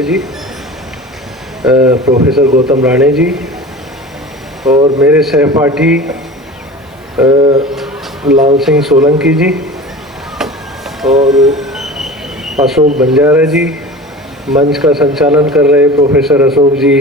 जी, professor Gautam Rane जी और मेरे सहपाठी लाल सिंह सोलंकी जी और अशोक बंजारा जी, मंच का संचालन कर रहे प्रोफेसर अशोक जी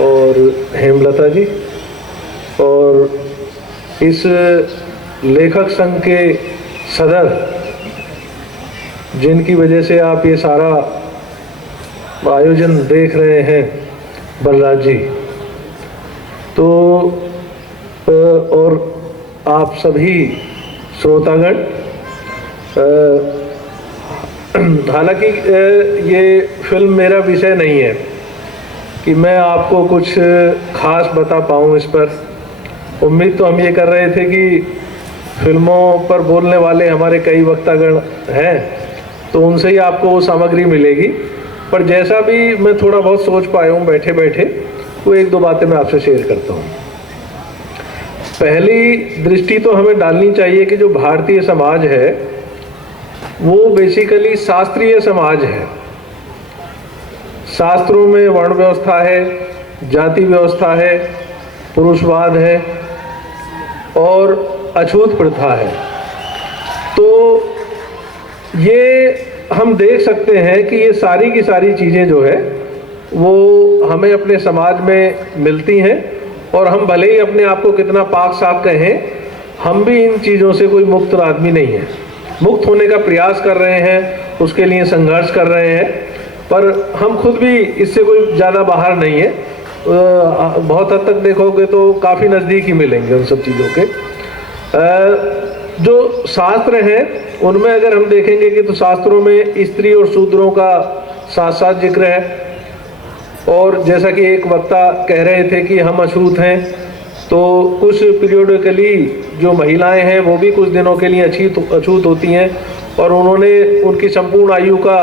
और हेमलता जी, और इस लेखक संघ के सदर जिनकी वजह से आप ये सारा आयोजन देख रहे हैं, बलराज जी, तो और आप सभी श्रोतागण, हालांकि ये फिल्म मेरा विषय नहीं है कि मैं आपको कुछ खास बता पाऊँ इस पर। उम्मीद तो हम ये कर रहे थे कि फिल्मों पर बोलने वाले हमारे कई वक्तागण हैं, तो उनसे ही आपको वो सामग्री मिलेगी, पर जैसा भी मैं थोड़ा बहुत सोच पाया हूँ बैठे बैठे, वो एक दो बातें मैं आपसे शेयर करता हूँ। पहली दृष्टि तो हमें डालनी चाहिए कि जो भारतीय समाज है वो बेसिकली शास्त्रीय समाज है। शास्त्रों में वर्ण व्यवस्था है, जाति व्यवस्था है, पुरुषवाद है और अछूत प्रथा है। तो ये हम देख सकते हैं कि ये सारी की सारी चीज़ें जो है वो हमें अपने समाज में मिलती हैं, और हम भले ही अपने आप को कितना पाक साफ कहें, हम भी इन चीज़ों से कोई मुक्त आदमी नहीं है। मुक्त होने का प्रयास कर रहे हैं, उसके लिए संघर्ष कर रहे हैं, पर हम खुद भी इससे कोई ज़्यादा बाहर नहीं है। बहुत हद तक देखोगे तो काफ़ी नज़दीक ही मिलेंगे उन सब चीज़ों के। जो शास्त्र हैं उनमें अगर हम देखेंगे कि तो शास्त्रों में स्त्री और शूद्रों का साथ साथ जिक्र है, और जैसा कि एक वक्ता कह रहे थे कि हम अछूत हैं, तो कुछ पीरियोडिकली जो महिलाएं हैं वो भी कुछ दिनों के लिए अछूत होती हैं, और उन्होंने उनकी संपूर्ण आयु का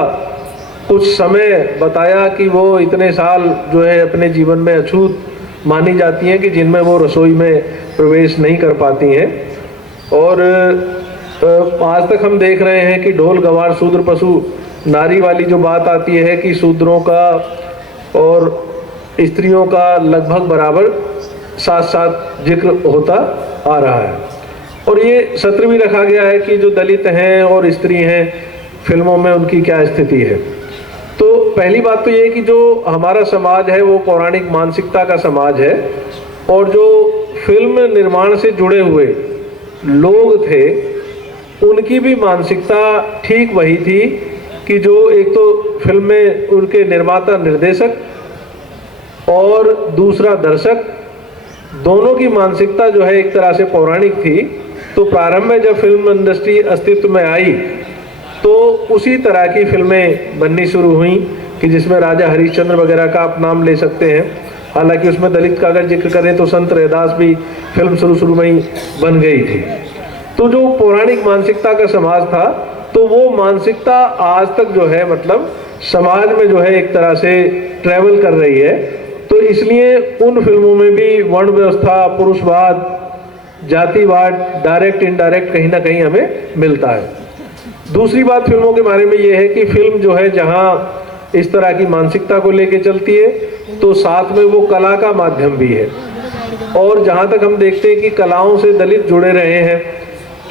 कुछ समय बताया कि वो इतने साल जो है अपने जीवन में अछूत मानी जाती हैं कि जिनमें वो रसोई में प्रवेश नहीं कर पाती हैं। और आज तक हम देख रहे हैं कि ढोल गवार शूद्र पशु नारी वाली जो बात आती है कि शूद्रों का और स्त्रियों का लगभग बराबर साथ साथ जिक्र होता आ रहा है। और ये सत्र भी रखा गया है कि जो दलित हैं और स्त्री हैं फिल्मों में उनकी क्या स्थिति है। तो पहली बात तो ये कि जो हमारा समाज है वो पौराणिक मानसिकता का समाज है, और जो फिल्म निर्माण से जुड़े हुए लोग थे उनकी भी मानसिकता ठीक वही थी कि जो एक तो फिल्म में उनके निर्माता निर्देशक और दूसरा दर्शक, दोनों की मानसिकता जो है एक तरह से पौराणिक थी। तो प्रारंभ में जब फिल्म इंडस्ट्री अस्तित्व में आई तो उसी तरह की फिल्में बननी शुरू हुई कि जिसमें राजा हरिश्चंद्र वगैरह का आप नाम ले सकते हैं। हालांकि उसमें दलित का अगर जिक्र करें तो संत रैदास भी फिल्म शुरू में ही बन गई थी। तो जो पौराणिक मानसिकता का समाज था, तो वो मानसिकता आज तक जो है मतलब समाज में जो है एक तरह से ट्रैवल कर रही है। तो इसलिए उन फिल्मों में भी वर्ण व्यवस्था, पुरुषवाद, जातिवाद डायरेक्ट इनडायरेक्ट कहीं ना कहीं हमें मिलता है। दूसरी बात फिल्मों के बारे में ये है कि फिल्म जो है जहाँ इस तरह की मानसिकता को लेके चलती है, तो साथ में वो कला का माध्यम भी है। और जहाँ तक हम देखते हैं कि कलाओं से दलित जुड़े रहे हैं,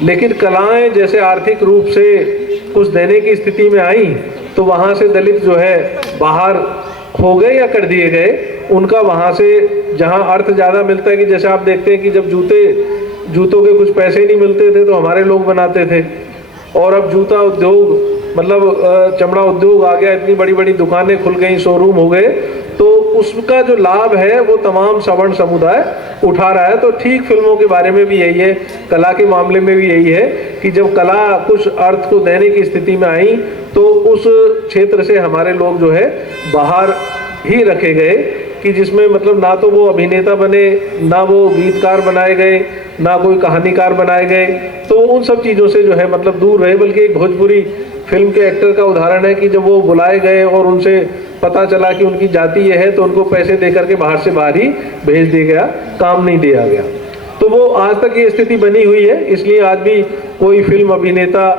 लेकिन कलाएं जैसे आर्थिक रूप से कुछ देने की स्थिति में आई तो वहाँ से दलित जो है बाहर हो गए या कर दिए गए। उनका वहाँ से जहाँ अर्थ ज़्यादा मिलता है कि जैसे आप देखते हैं कि जब जूतों के कुछ पैसे नहीं मिलते थे तो हमारे लोग बनाते थे, और अब जूता उद्योग मतलब चमड़ा उद्योग आ गया, इतनी बड़ी बड़ी दुकानें खुल गई, शोरूम हो गए, तो उसका जो लाभ है वो तमाम सवर्ण समुदाय उठा रहा है। तो ठीक फिल्मों के बारे में भी यही है, कला के मामले में भी यही है कि जब कला कुछ अर्थ को देने की स्थिति में आई तो उस क्षेत्र से हमारे लोग जो है बाहर ही रखे गए, कि जिसमें मतलब ना तो वो अभिनेता बने, ना वो गीतकार बनाए गए, ना कोई कहानीकार बनाए गए, तो उन सब चीज़ों से जो है मतलब दूर रहे। बल्कि एक भोजपुरी फिल्म के एक्टर का उदाहरण है कि जब वो बुलाए गए और उनसे पता चला कि उनकी जाति ये है तो उनको पैसे दे करके बाहर से बाहर ही भेज दिया गया, काम नहीं दिया गया। तो वो आज तक ये स्थिति बनी हुई है, इसलिए आज भी कोई फिल्म अभिनेता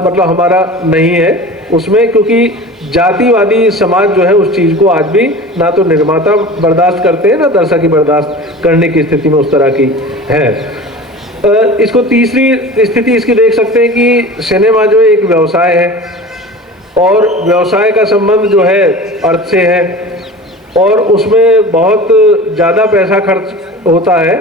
मतलब हमारा नहीं है उसमें, क्योंकि जातिवादी समाज जो है उस चीज़ को आज भी ना तो निर्माता बर्दाश्त करते हैं ना दर्शक ही बर्दाश्त करने की स्थिति में उस तरह की है। इसको तीसरी स्थिति इसकी देख सकते हैं कि सिनेमा जो है एक व्यवसाय है और व्यवसाय का संबंध जो है अर्थ से है और उसमें बहुत ज़्यादा पैसा खर्च होता है।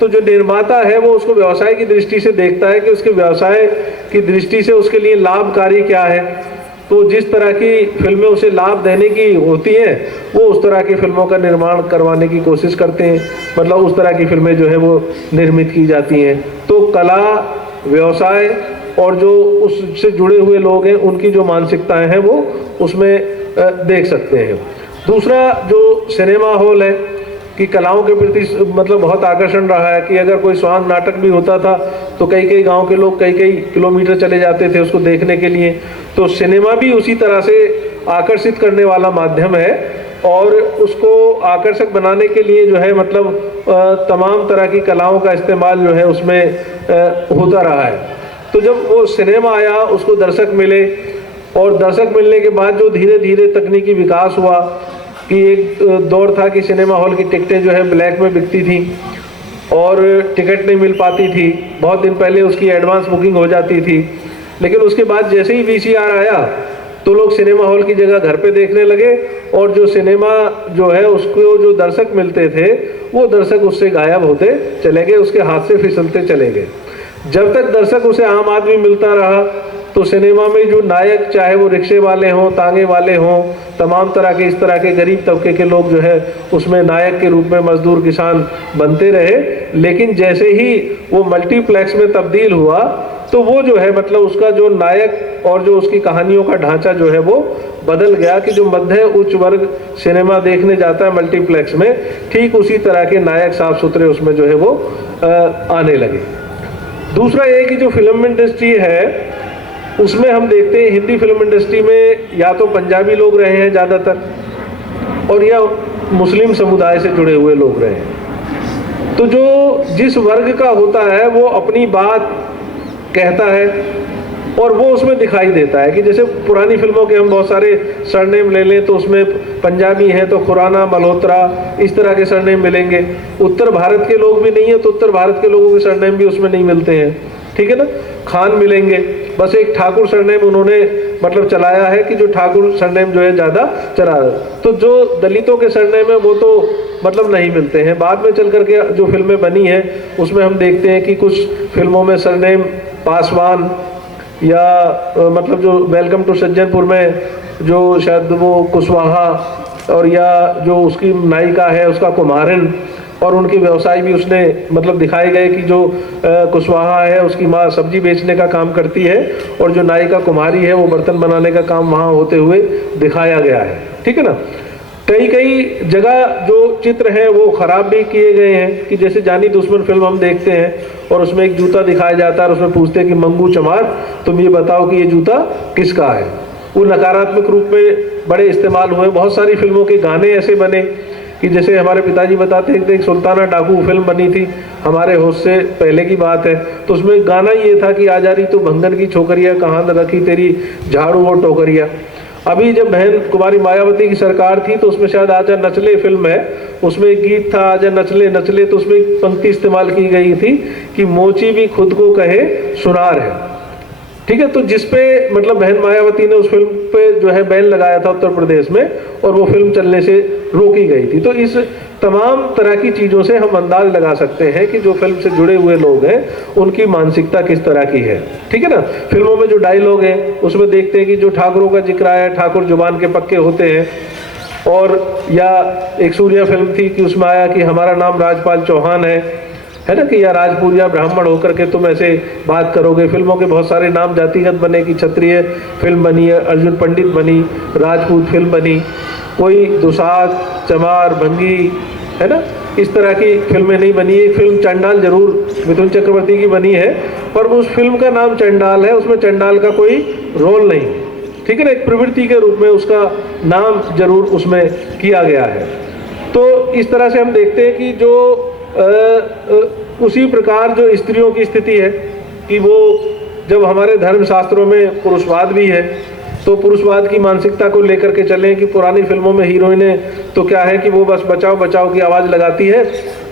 तो जो निर्माता है वो उसको व्यवसाय की दृष्टि से देखता है कि उसके व्यवसाय की दृष्टि से उसके लिए लाभकारी क्या है। तो जिस तरह की फिल्में उसे लाभ देने की होती हैं वो उस तरह की फिल्मों का निर्माण करवाने की कोशिश करते हैं, मतलब उस तरह की फिल्में जो है वो निर्मित की जाती हैं। तो कला, व्यवसाय और जो उससे जुड़े हुए लोग हैं उनकी जो मानसिकताएं हैं वो उसमें देख सकते हैं। दूसरा जो सिनेमा हॉल है कि कलाओं के प्रति मतलब बहुत आकर्षण रहा है कि अगर कोई स्वांग नाटक भी होता था तो कई कई गांव के लोग कई कई किलोमीटर चले जाते थे उसको देखने के लिए। तो सिनेमा भी उसी तरह से आकर्षित करने वाला माध्यम है और उसको आकर्षक बनाने के लिए जो है मतलब तमाम तरह की कलाओं का इस्तेमाल जो है उसमें होता रहा है। तो जब वो सिनेमा आया उसको दर्शक मिले और दर्शक मिलने के बाद जो धीरे धीरे तकनीकी विकास हुआ कि एक दौर था कि सिनेमा हॉल की टिकटें जो है ब्लैक में बिकती थी और टिकट नहीं मिल पाती थी, बहुत दिन पहले उसकी एडवांस बुकिंग हो जाती थी। लेकिन उसके बाद जैसे ही वीसीआर आया तो लोग सिनेमा हॉल की जगह घर पे देखने लगे और जो सिनेमा जो है उसको जो दर्शक मिलते थे वो दर्शक उससे गायब होते चले गए, उसके हाथ से फिसलते चले गए। जब तक दर्शक उसे आम आदमी मिलता रहा तो सिनेमा में जो नायक, चाहे वो रिक्शे वाले हों, तांगे वाले हों, तमाम तरह के इस तरह के गरीब तबके के लोग जो है उसमें नायक के रूप में मजदूर किसान बनते रहे। लेकिन जैसे ही वो मल्टीप्लेक्स में तब्दील हुआ तो वो जो है मतलब उसका जो नायक और जो उसकी कहानियों का ढांचा जो है वो बदल गया कि जो मध्य उच्च वर्ग सिनेमा देखने जाता है मल्टीप्लेक्स में, ठीक उसी तरह के नायक साफ सुथरे उसमें जो है वो आने लगे। दूसरा ये कि जो फिल्म इंडस्ट्री है उसमें हम देखते हैं हिंदी फिल्म इंडस्ट्री में या तो पंजाबी लोग रहे हैं ज़्यादातर और या मुस्लिम समुदाय से जुड़े हुए लोग रहे हैं। तो जो जिस वर्ग का होता है वो अपनी बात कहता है और वो उसमें दिखाई देता है कि जैसे पुरानी फिल्मों के हम बहुत सारे सरनेम ले लें तो उसमें पंजाबी हैं तो खुराना, मल्होत्रा, इस तरह के सरनेम मिलेंगे। उत्तर भारत के लोग भी नहीं है तो उत्तर भारत के लोगों के सरनेम भी उसमें नहीं मिलते हैं, ठीक है ना। खान मिलेंगे, बस एक ठाकुर सरनेम उन्होंने मतलब चलाया है कि जो ठाकुर सरनेम जो है ज़्यादा चला है। तो जो दलितों के सरनेम है वो तो मतलब नहीं मिलते हैं। बाद में चल करके जो फिल्में बनी हैं उसमें हम देखते हैं कि कुछ फिल्मों में सरनेम पासवान या मतलब जो वेलकम टू सज्जनपुर में जो शायद वो कुशवाहा और या जो उसकी नायिका है उसका कुमारन और उनके व्यवसाय भी उसने मतलब दिखाए गए कि जो कुशवाहा है उसकी माँ सब्जी बेचने का काम करती है और जो नायिका कुमारी है वो बर्तन बनाने का काम वहाँ होते हुए दिखाया गया है, ठीक है ना। कई जगह जो चित्र हैं वो ख़राब भी किए गए हैं कि जैसे जानी दुश्मन फिल्म हम देखते हैं और उसमें एक जूता दिखाया जाता है और उसमें पूछते हैं कि मंगू चमार तुम ये बताओ कि ये जूता किसका है। वो नकारात्मक रूप में बड़े इस्तेमाल हुए। बहुत सारी फिल्मों के गाने ऐसे बने कि जैसे हमारे पिताजी बताते हैं कि एक सुल्ताना डाकू फिल्म बनी थी, हमारे होश से पहले की बात है, तो उसमें गाना ये था कि आ जा रही तो भंगन की छोकरिया, कहाँ न रखी तेरी झाड़ू और टोकरिया। अभी जब बहन कुमारी मायावती की सरकार थी तो उसमें शायद आजा नचले फिल्म है, उसमें एक गीत था आजा नचले नचले, तो उसमें एक पंक्ति इस्तेमाल की गई थी कि मोची भी खुद को कहे सुनार है, ठीक है। तो जिसपे मतलब बहन मायावती ने उस फिल्म पे जो है बैन लगाया था उत्तर प्रदेश में और वो फिल्म चलने से रोकी गई थी। तो इस तमाम तरह की चीज़ों से हम अंदाज लगा सकते हैं कि जो फिल्म से जुड़े हुए लोग हैं उनकी मानसिकता किस तरह की है, ठीक है ना। फिल्मों में जो डायलॉग हैं उसमें देखते हैं कि जो ठाकुरों का जिक्र आया, ठाकुर जुबान के पक्के होते हैं। और या एक सूर्या फिल्म थी कि उसमें आया कि हमारा नाम राजपाल चौहान है ना, कि या राजपूत या ब्राह्मण होकर के तुम ऐसे बात करोगे। फिल्मों के बहुत सारे नाम जातिगत बने कि क्षत्रिय फिल्म बनी है, अर्जुन पंडित बनी, राजपूत फिल्म बनी, कोई दुसाध, चमार, भंगी, है ना, इस तरह की फिल्में नहीं बनी। एक फिल्म चंडाल जरूर मिथुन चक्रवर्ती की बनी है पर उस फिल्म का नाम चंडाल है, उसमें चंडाल का कोई रोल नहीं, ठीक है ना। एक प्रवृत्ति के रूप में उसका नाम जरूर उसमें किया गया है। तो इस तरह से हम देखते हैं कि जो उसी प्रकार जो स्त्रियों की स्थिति है कि वो जब हमारे धर्म शास्त्रों में पुरुषवाद भी है तो पुरुषवाद की मानसिकता को लेकर के चलें कि पुरानी फिल्मों में हीरोइनें तो क्या है कि वो बस बचाओ बचाओ की आवाज़ लगाती है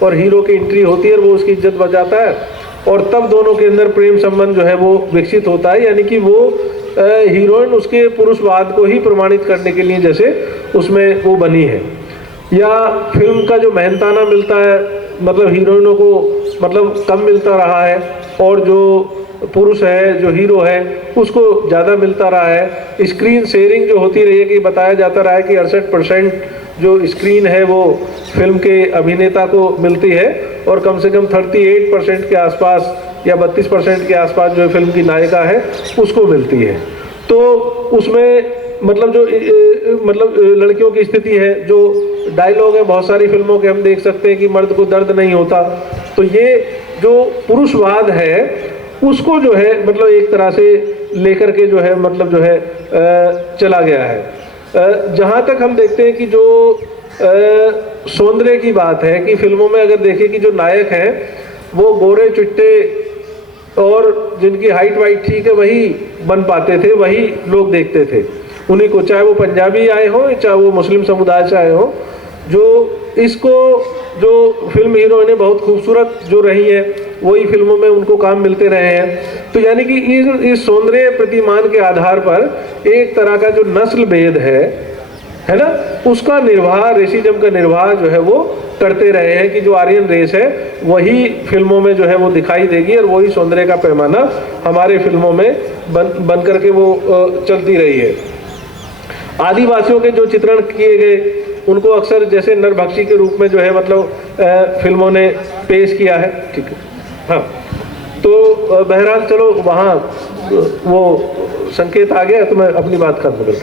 और हीरो की एंट्री होती है और वो उसकी इज्जत बचाता है, और तब दोनों के अंदर प्रेम संबंध जो है वो विकसित होता है, यानी कि वो हीरोइन उसके पुरुषवाद को ही प्रमाणित करने के लिए जैसे उसमें वो बनी है। या फिल्म का जो मेहनताना मिलता है, मतलब हीरोइनों को मतलब कम मिलता रहा है और जो पुरुष है, जो हीरो है, उसको ज़्यादा मिलता रहा है। स्क्रीन शेयरिंग जो होती रही है कि बताया जाता रहा है कि 68% जो स्क्रीन है वो फिल्म के अभिनेता को मिलती है और कम से कम 38% के आसपास या 32% के आसपास जो फिल्म की नायिका है उसको मिलती है। तो उसमें मतलब जो मतलब लड़कियों की स्थिति है, जो डायलॉग है बहुत सारी फिल्मों के हम देख सकते हैं कि मर्द को दर्द नहीं होता, तो ये जो पुरुषवाद है उसको जो है मतलब एक तरह से लेकर के जो है मतलब जो है चला गया है। जहाँ तक हम देखते हैं कि जो सौंदर्य की बात है कि फिल्मों में अगर देखें कि जो नायक हैं वो गोरे चिट्टे और जिनकी हाइट वाइट ठीक है वही बन पाते थे, वही लोग देखते थे उन्हीं को, चाहे वो पंजाबी आए हों चाहे वो मुस्लिम समुदाय से आए हों। जो इसको जो फिल्म हीरोइनें बहुत खूबसूरत जो रही है वही फिल्मों में उनको काम मिलते रहे हैं। तो यानी कि इस सौंदर्य प्रतिमान के आधार पर एक तरह का जो नस्ल भेद है ना, उसका निर्वाह, रेसिज्म का निर्वाह जो है वो करते रहे हैं कि जो आर्यन रेस है वही फिल्मों में जो है वो दिखाई देगी और वही सौंदर्य का पैमाना हमारे फिल्मों में बन करके वो चलती रही है। आदिवासियों के जो चित्रण किए गए उनको अक्सर जैसे नरभक्षी के रूप में जो है मतलब फिल्मों ने पेश किया है, ठीक है। हाँ, तो बहरहाल चलो वहाँ वो संकेत आ गया तो मैं अपनी बात खत्म करता हूँ।